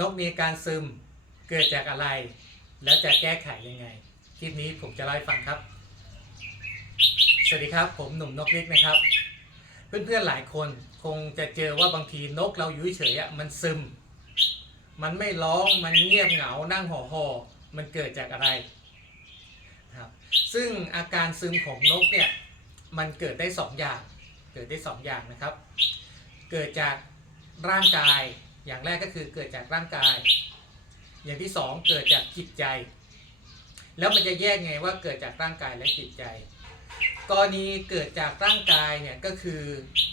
นกมีอาการซึมเกิดจากอะไร แล้วจะแก้ไขยังไง คลิปนี้ผมจะเล่าให้ฟังครับ สวัสดีครับ ผมหนุ่มนกเล็กนะครับ เพื่อนๆหลายคนคงจะเจอว่าบางทีนกเราอยู่เฉยๆอะมันซึม มันไม่ร้องมันเงียบเหงานั่งห่อหอๆมันเกิดจากอะไรครับซึ่งอาการซึมของนกเนี่ยมันเกิดได้สองอย่างเกิดได้สองอย่างนะครับ เกิดจากร่างกาย อย่างแรกก็คือเกิดจากร่างกาย อย่างที่สองเกิดจากจิตใจ แล้วมันจะแยกไงว่าเกิดจากร่างกายและจิตใจ กรณีเกิดจากร่างกายเนี่ยก็คือ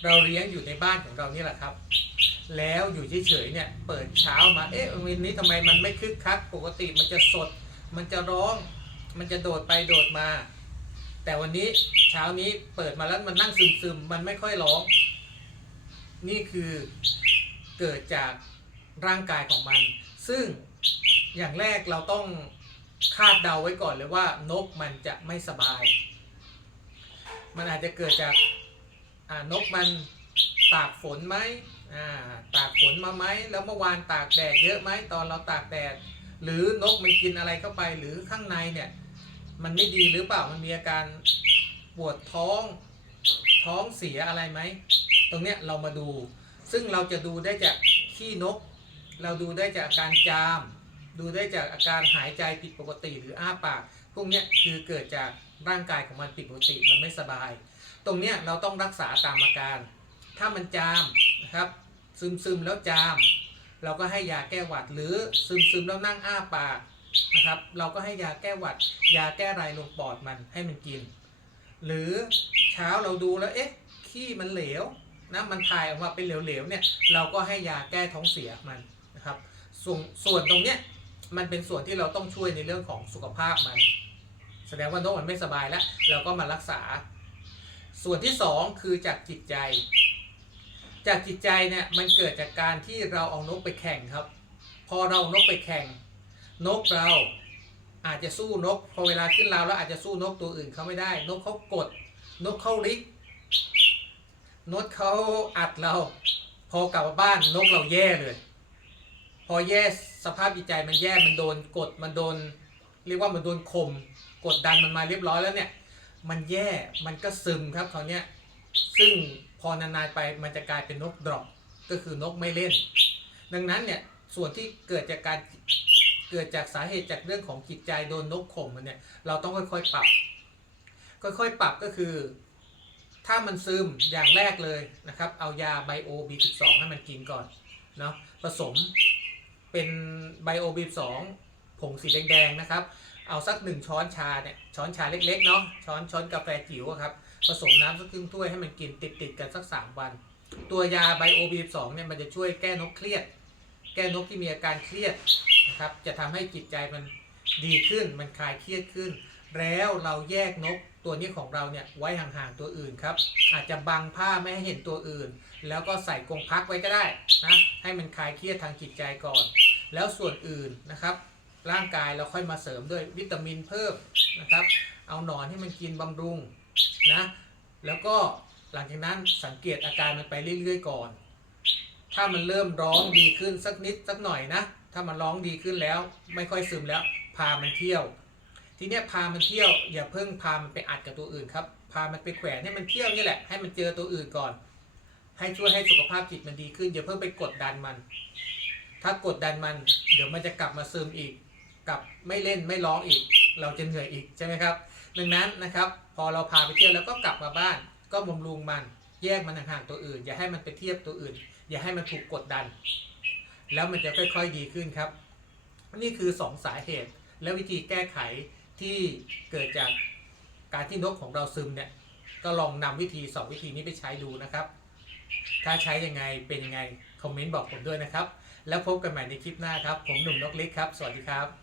เราเลี้ยงอยู่ในบ้านของเรานี่แหละครับ แล้วอยู่เฉยๆเนี่ยเปิดเช้ามา เอ๊ะวันนี้ทำไมมันไม่คึกคัก ปกติมันจะสด มันจะร้อง มันจะโดดไปโดดมา แต่วันนี้เช้านี้เปิดมาแล้วมันนั่งซึมๆมันไม่ค่อยร้อง นี่คือเกิดจาก ร่างกายของมัน ซึ่งอย่างแรกเราต้องคาดเดาไว้ก่อนเลยว่านกมันจะไม่สบาย มันอาจจะเกิดจากนกมันตากฝนไหมตากฝนมาไหมแล้วเมื่อวานตากแดดเยอะไหมตอนเราตากแดด หรือนกมันกินอะไรเข้าไปหรือข้างในเนี่ยมันไม่ดีหรือเปล่ามันมีอาการปวดท้องท้องเสียอะไรไหม ตรงเนี้ยเรามาดู ซึ่งเราจะดูได้จากขี้นก เราดูได้จากอาการจาม ดูได้จากอาการหายใจผิดปกติหรืออ้าปาก พวกนี้คือเกิดจากร่างกายของมันผิดปกติมันไม่สบาย ตรงเนี้ยเราต้องรักษาตามอาการ ถ้ามันจามนะครับ ซึมซึมๆแล้วจาม เราก็ให้ยาแก้หวัดหรือซึมซึมๆแล้วนั่งอ้าปากนะครับ เราก็ให้ยาแก้หวัด ยาแก้ไรลงปอดมันให้มันกิน หรือเช้าเราดูแล้วเอ๊ะขี้มันเหลวนะมันถ่ายออกมาเป็นเหลวๆเนี่ยเราก็ให้ยาแก้ท้องเสียมัน นะครับส่วนส่วนตรงเนี้ยมันเป็นส่วนที่เราต้องช่วยในเรื่องของสุขภาพมัน แสดงว่านกมันไม่สบายแล้ว เราก็มารักษา ส่วนที่สองคือจากจิตใจ จากจิตใจเนี่ยมันเกิดจากการที่เราเอานกไปแข่งครับ พอเราเอานกไปแข่ง นกเราอาจจะสู้นก พอเวลาขึ้นราวแล้วอาจจะสู้นกตัวอื่นเขาไม่ได้ นกเขากด นกเขาลิกนกเขาอัดเรา พอกลับมาบ้านนกเราแย่เลย อแย่สภาพจิตใจมันแย่มันโดนกดมันโดน เรียกว่ามันโดนข่มกดดันมันมาเรียบร้อยแล้วเนี่ย มันแย่มันก็ซึมครับคราวเนี้ยซึ่งพอนานๆไปมันจะกลายเป็นนกดรอปก็คือนกไม่เล่น ดังนั้นเนี่ยส่วนที่เกิดจากการเกิดจากสาเหตุจากเรื่องของจิตใจโดนนกข่มมันเนี่ยเราต้องค่อยๆปรับ ค่อยๆปรับก็คือ ถ้ามันซึมอย่างแรกเลยนะครับ เอายาไบโอบีสิบสองให้มันกินก่อนเนาะผสม เป็นไบโอบีบสองผงสีแดงๆนะครับ เอาสักหนึ่งช้อนชาเนี่ยช้อนชาเล็กๆเนาะช้อนช้อนกาแฟจิ๋วครับผสมน้ำสักครึ่งถ้วยให้มันกินติดๆกันสักสามวัน ตัวยาไบโอบีบสองเนี่ยมันจะช่วยแก้นกเครียด แก้นกที่มีอาการเครียดนะครับจะทำให้จิตใจมันดีขึ้นมันคลายเครียดขึ้น แล้วเราแยกนก ตัวนี้ของเราเนี่ยไว้ห่างๆตัวอื่นครับอาจจะบังผ้าไม่ให้เห็นตัวอื่น แล้วก็ใส่กรงพักไว้ก็ได้นะให้มันคลายเครียดทางจิตใจก่อน แล้วส่วนอื่นนะครับร่างกายเราค่อยมาเสริมด้วยวิตามินเพิ่มนะครับ เอาหนอนให้มันกินบำรุงนะแล้วก็หลังจากนั้นสังเกตอาการมันไปเรื่อยๆก่อน ถ้ามันเริ่มร้องดีขึ้นสักนิดสักหน่อยนะ ถ้ามันร้องดีขึ้นแล้ว ไม่ค่อยซึมแล้ว พามันเที่ยว ทีเนี้ยพามันเที่ยวอย่าเพิ่งพามันไปอัดกับตัวอื่นครับ พามันไปแขวนให้มันเที่ยวนี่แหละ ให้มันเจอตัวอื่นก่อน ให้ช่วยให้สุขภาพจิตมันดีขึ้นอย่าเพิ่งไปกดดันมัน ถ้ากดดันมัน เดี๋ยวมันจะกลับมาซึมอีก กลับไม่เล่นไม่ร้องอีก เราจะเหนื่อยอีกใช่ไหมครับดังนั้นนะครับ พอเราพาไปเที่ยวแล้วก็กลับมาบ้าน ก็บำรุงมันแยกมันห่างๆตัวอื่น อย่าให้มันไปเทียบตัวอื่น อย่าให้มันถูกกดดัน แล้วมันจะค่อยๆดีขึ้นครับ นี่คือสองสาเหตุและวิธีแก้ไข ที่เกิดจากการที่นกของเราซึมเนี่ยก็ลองนำวิธีสองวิธีนี้ไปใช้ดูนะครับ ถ้าใช้ยังไงเป็นยังไง คอมเมนต์บอกผมด้วยนะครับ แล้วพบกันใหม่ในคลิปหน้าครับ ผมหนุ่มนกเล็กครับ สวัสดีครับ